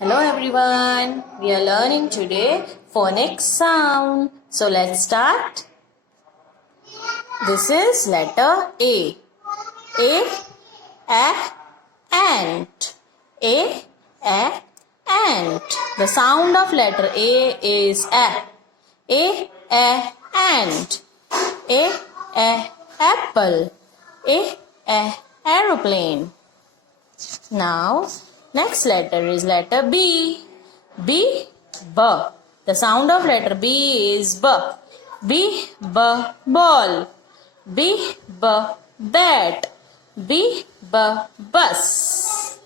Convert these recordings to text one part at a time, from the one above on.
Hello everyone, we are learning today phonics sound. So let's start. This is letter A. Ant. Ant. The sound of letter A is A. Ant. Apple. Aeroplane. Now, next letter is letter B. B. The sound of letter B is B. Ball. B. Bat. B. Bus.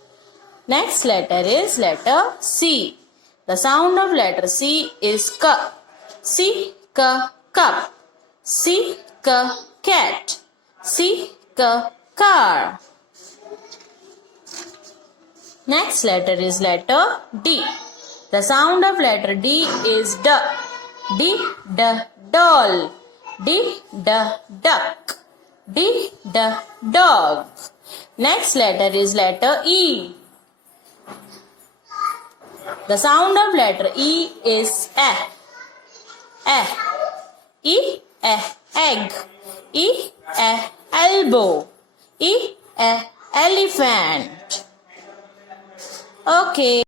Next letter is letter C. The sound of letter C is K. Cup. Cat. Car. Next letter is letter D. The sound of letter D is D. Doll. Duck. Dog. Next letter is letter E. The sound of letter E is egg. Elbow. Elephant. Okay.